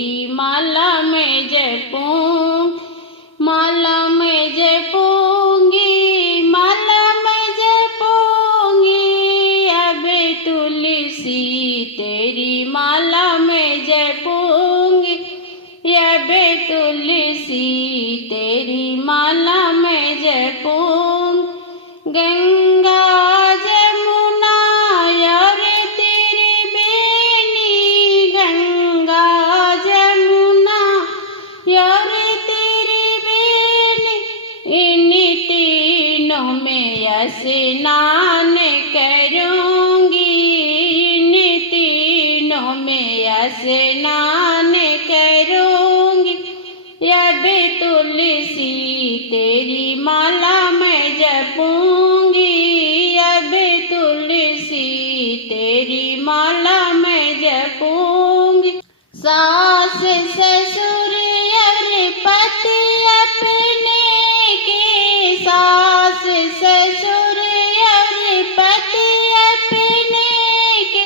तेरी माला मैं जपूं, माला मैं जपूंगी, माला मैं जपूंगी। अब तुलसी तेरी माला मैं जपूंगी, अब तुलसी तेरी माला मैं जपूं। गंगा जमुना यार तेरी बेनी, गंगा जमुना यार तेरी बेनी। इन तीनों में स्नान करूंगी, इन तीनों में स्नान करूंगी। अब तुलसी तेरी माला मैं जपूंगी, अब तुलसी तेरी माला मैं जपूंगी। सास ससुर और पति अपने के, सास ससुर और पति अपने के।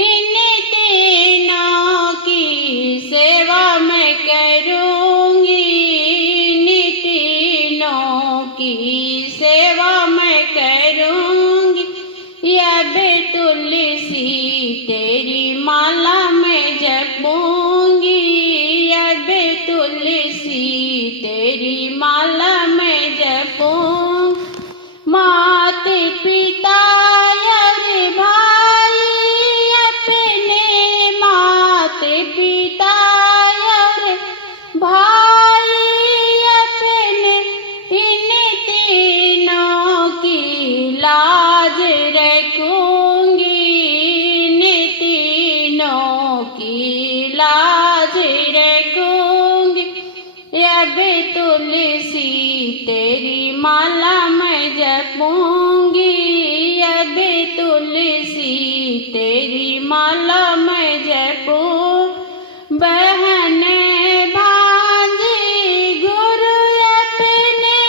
इन तीनों की सेवा मैं करूंगी, इन तीनों की सेवा मैं करूंगी। अब तुलसी तेरी माला मैं जपूंगी, अब तुलसी तेरी माला मैं जपूं। मात पिता और भाई अपने, मात पिता और भाई अपने। इन तीनों की लाज रखूंगी, इन तीनों की लाज रखूंगी। अब तुलसी तेरी माला मैं जपूंगी, अब तुलसी तेरी माला मैं जपूं। बहन भांजी गुरु अपने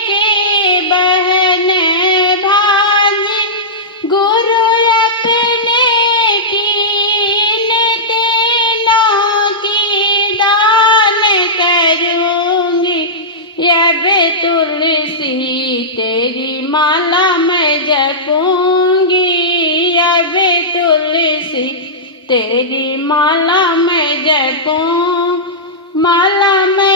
के, बहन भांजी गुरु अपने की। इन तीनों की दान करूंगी, अब तुलसी तेरी माला मैं जपूंगी, अब तुलसी तेरी माला मैं जपूं। माला मैं